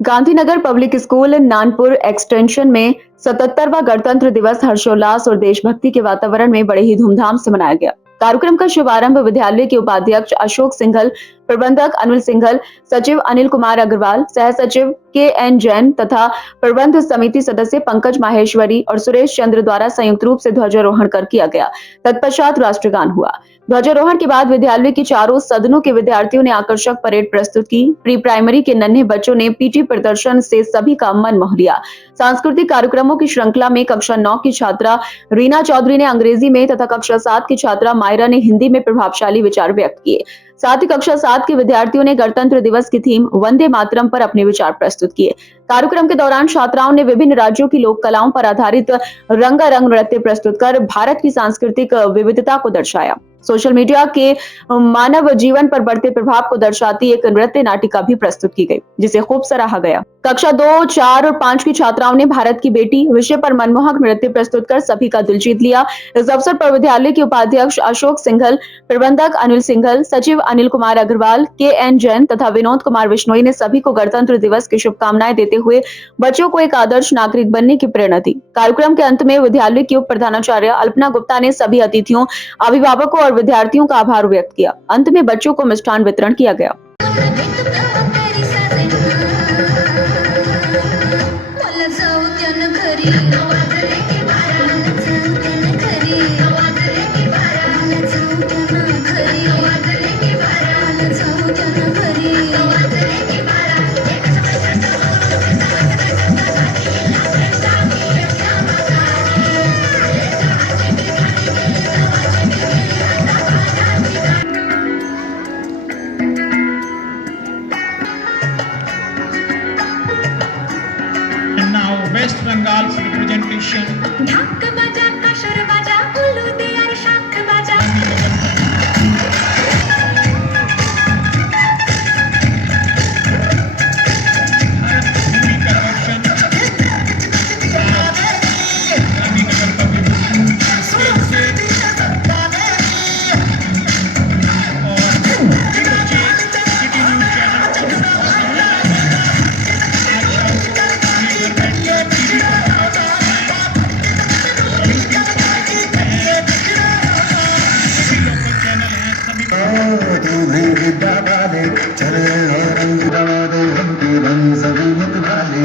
Gandhinagar public school Nanpur extension में 77वां गणतंत्र दिवस हर्षोल्लास और देशभक्ति के वातावरण में बड़े ही धूमधाम से मनाया गया। कार्यक्रम का शुभारंभ विद्यालय के उपाध्यक्ष अशोक सिंघल, प्रबंधक अनिल सिंघल, सचिव अनिल कुमार अग्रवाल, सह सचिव के एन जैन तथा प्रबंध समिति सदस्य पंकज माहेश्वरी और सुरेश चंद्र द्वारा संयुक्त रूप से ध्वजारोहण कर किया गया। तत्पश्चात राष्ट्रगान हुआ। ध्वजारोहण के बाद विद्यालय के चारों सदनों के विद्यार्थियों ने आकर्षक परेड प्रस्तुत की। प्री प्राइमरी के नन्हे बच्चों ने पीटी प्रदर्शन से सभी का मन मोह लिया। सांस्कृतिक कार्यक्रमों की श्रृंखला में कक्षा 9 की छात्रा रीना चौधरी ने अंग्रेजी में तथा कक्षा 7 की छात्रा मायरा ने हिंदी में प्रभावशाली विचार व्यक्त किए। साथ ही कक्षा 7 के विद्यार्थियों ने गणतंत्र दिवस की थीम वंदे मातरम पर अपने विचार प्रस्तुत किए। कार्यक्रम के दौरान छात्राओं ने विभिन्न राज्यों की लोक कलाओं पर आधारित रंगारंग नृत्य प्रस्तुत कर भारत की सांस्कृतिक विविधता को दर्शाया। सोशल मीडिया के मानव जीवन पर बढ़ते प्रभाव को दर्शाती एक नृत्य नाटिका भी प्रस्तुत की गई, जिसे खूब सराहा गया। कक्षा 2, 4 और 5 की छात्राओं ने भारत की बेटी विषय पर मनमोहक नृत्य प्रस्तुत कर सभी का दिल जीत लिया। इस अवसर पर विद्यालय के उपाध्यक्ष अशोक सिंघल, प्रबंधक अनिल सिंघल, सचिव अनिल कुमार अग्रवाल, के एन जैन तथा विनोद कुमार बिश्नोई ने सभी को गणतंत्र दिवस की शुभकामनाएं देते हुए बच्चों को एक आदर्श नागरिक बनने की प्रेरणा दी। कार्यक्रम के अंत में विद्यालय की उप प्रधानाचार्य अल्पना गुप्ता ने सभी अतिथियों, अभिभावकों और विद्यार्थियों का आभार व्यक्त किया। अंत में बच्चों को मिष्ठान वितरण किया गया। West Bengal's representation. ढाक बजा, काशर बजा, उल्लू दे और शाख बजा। भूमि का दर्शन गांधीनगर पब्लिक स्कूल से और बच्चे सिटी न्यूज चैनल तुम्हें विद्या वाले चले और रंग दे हमके रंग सभी मत वाले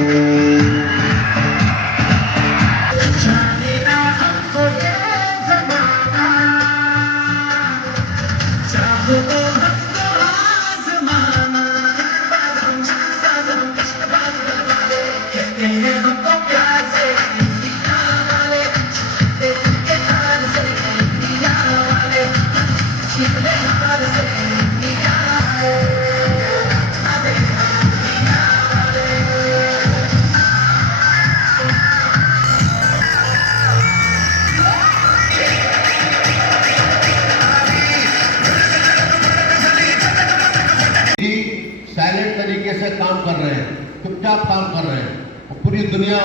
हमको ये जमाना चाहो तो हमको आजमाना कहते हैं हमको प्यार से इंडिया वाले के हाल से इंडिया वाले साइलेंट तरीके से काम कर रहे हैं, चुपचाप काम कर रहे हैं और पूरी दुनिया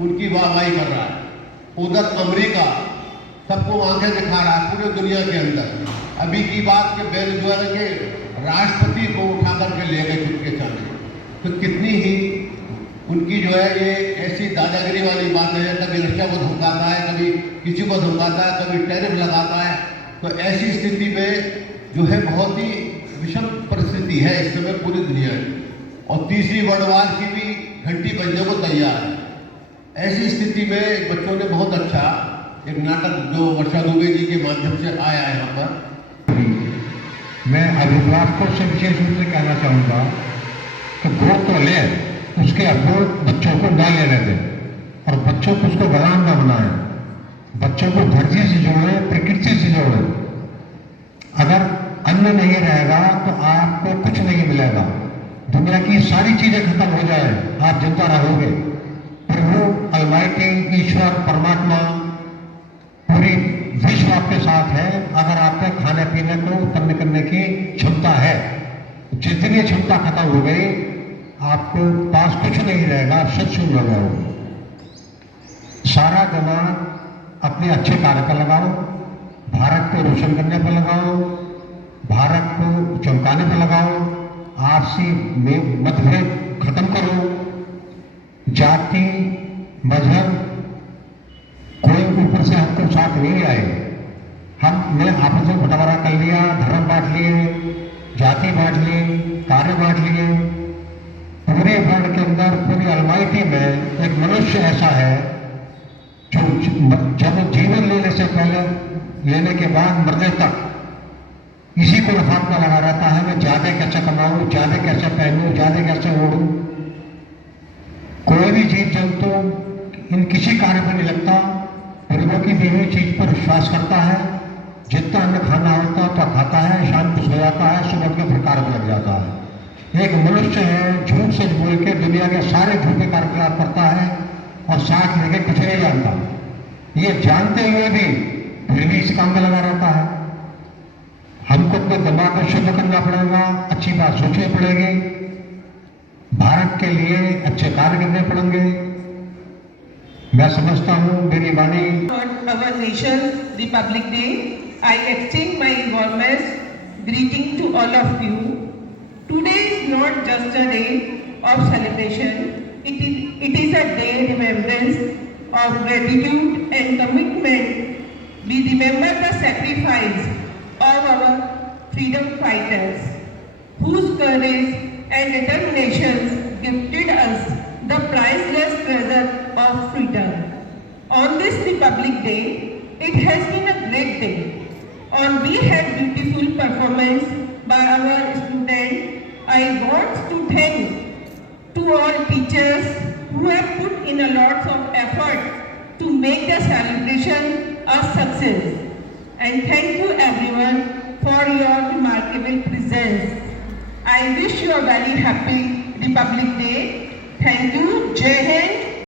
उनकी वाहवाही कर रहा है। उधर अमेरिका सबको आंखें दिखा रहा है पूरी दुनिया के अंदर। अभी की बात के वेनेजुएला के राष्ट्रपति को उठा करके ले गए चुपके चाले। तो कितनी ही उनकी जो है ये ऐसी दादागिरी वाली बात है, कभी रशिया को धमकाता है, कभी किसी को धमकाता है, कभी टैरिफ लगाता है। तो ऐसी स्थिति में जो है बहुत ही विषम परिस्थिति है इस समय पूरी दुनिया में, और तीसरी वर्ल्ड वार की भी घंटी बजने को तैयार है। ऐसी स्थिति में बच्चों ने बहुत अच्छा एक नाटक जो वर्षा दुबे जी के माध्यम से आया है यहाँ पर। मैं अभिभावकों से विशेष रूप से कहना चाहूँगा कि गोद तो ले, उसके अब्बों बच्चों को न लेने दें और बच्चों को उसको गुलाम न बनाएं। बच्चों को धरती से जोड़े, प्रकृति से जोड़े। अगर अन्न नहीं रहेगा तो आपको कुछ नहीं मिलेगा। दुनिया की सारी चीजें खत्म हो जाए, आप जिंदा रहोगे। प्रभु अलमाइटी ईश्वर परमात्मा पूरी विश्व आपके साथ है। अगर आपके खाने पीने को उत्पन्न करने की क्षमता है, जिस दिन ये क्षमता खत्म हो गई, आपको पास कुछ नहीं रहेगा, सब शून्य हो जाओगे। सारा दिमाग अपने अच्छे कार्य पर लगाओ, भारत को रोशन करने पर लगाओ, भारत को चमकाने पर लगाओ। आपसी मतभेद खत्म करो, जाति मजहब कोई ऊपर से हमको साथ नहीं आए। हमने आपस में बंटवारा कर लिया, धर्म बांट लिए, जाति बांट ली, कार्य बांट लिए। पूरे वर्ल्ड के अंदर, पूरी अलमाइटी में एक मनुष्य ऐसा है जो जब जीवन लेने से पहले, लेने के बाद मरने तक इसी को लफाफ में लगा रहता है, मैं ज्यादा कैसे कमाऊं, ज्यादा कैसे पहनूं, ज्यादा कैसे ओढ़ूं। कोई भी जीव जंतु इन किसी कार्य पर नहीं लगता, पूर्वों की दी हुई चीज पर विश्वास करता है। जितना अन्न खाना होता तो खाता है, शाम को सो जाता है, सुबह के फिर कार्य पर लग जाता है। एक मनुष्य है, झूठ से बोल के दुनिया के सारे झूठे कार्यकलाप करता है और साथ लेके कुछ नहीं जानता। ये जानते हुए भी फिर भी इस काम में लगा रहता है। हमको अपने दिमाग को शुद्ध करना पड़ेगा, अच्छी बात सोचनी पड़ेगी, भारत के लिए अच्छे कार्य करने पड़ेंगे। मैं समझता हूँ मेरी वाणी our nation's Republic Day, I extend my warmest greeting to all of you. Today is not just a day of celebration, it is a day remembrance of gratitude and commitment. We remember the sacrifice of our freedom fighters, whose courage and determination gifted us the priceless treasure of freedom. On this Republic Day, it has been a great day. We had beautiful performance by our students. I want to thank to all teachers who have put in a lot of effort to make the celebration a success. And thank you everyone for your remarkable presence. I wish you a very happy Republic Day. Thank